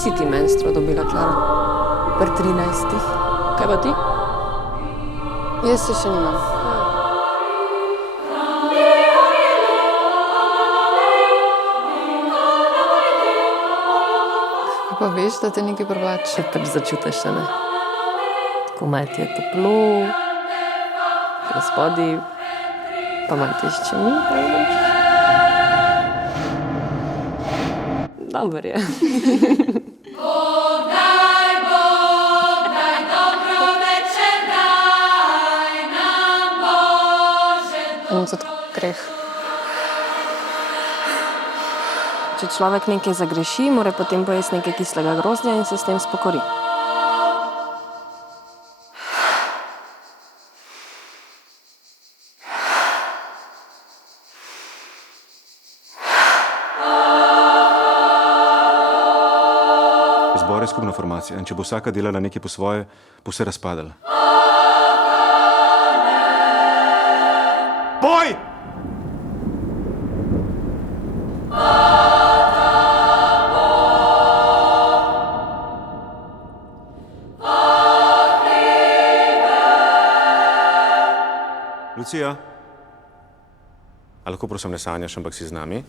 si ti menstruo dobila, Klara? Pri 13. Kaj pa ti? Jaz se še nimam. Kako pa veš, da te nekaj privlači? Če pač začutiš, ne? Tako malo ti je toplo, spodaj, pa malo te ščemi, praviš? Dober je. In tudi greh. Če človek nekaj zagreši, mora potem pojesti nekaj kislega grozdja in se s tem spokori. Zbor je skupna formacija in če bo vsaka delala nekaj po svoje, bo se razpadala. Boj! Lucija, a lahko prosim ne sanjaš, ampak si z nami?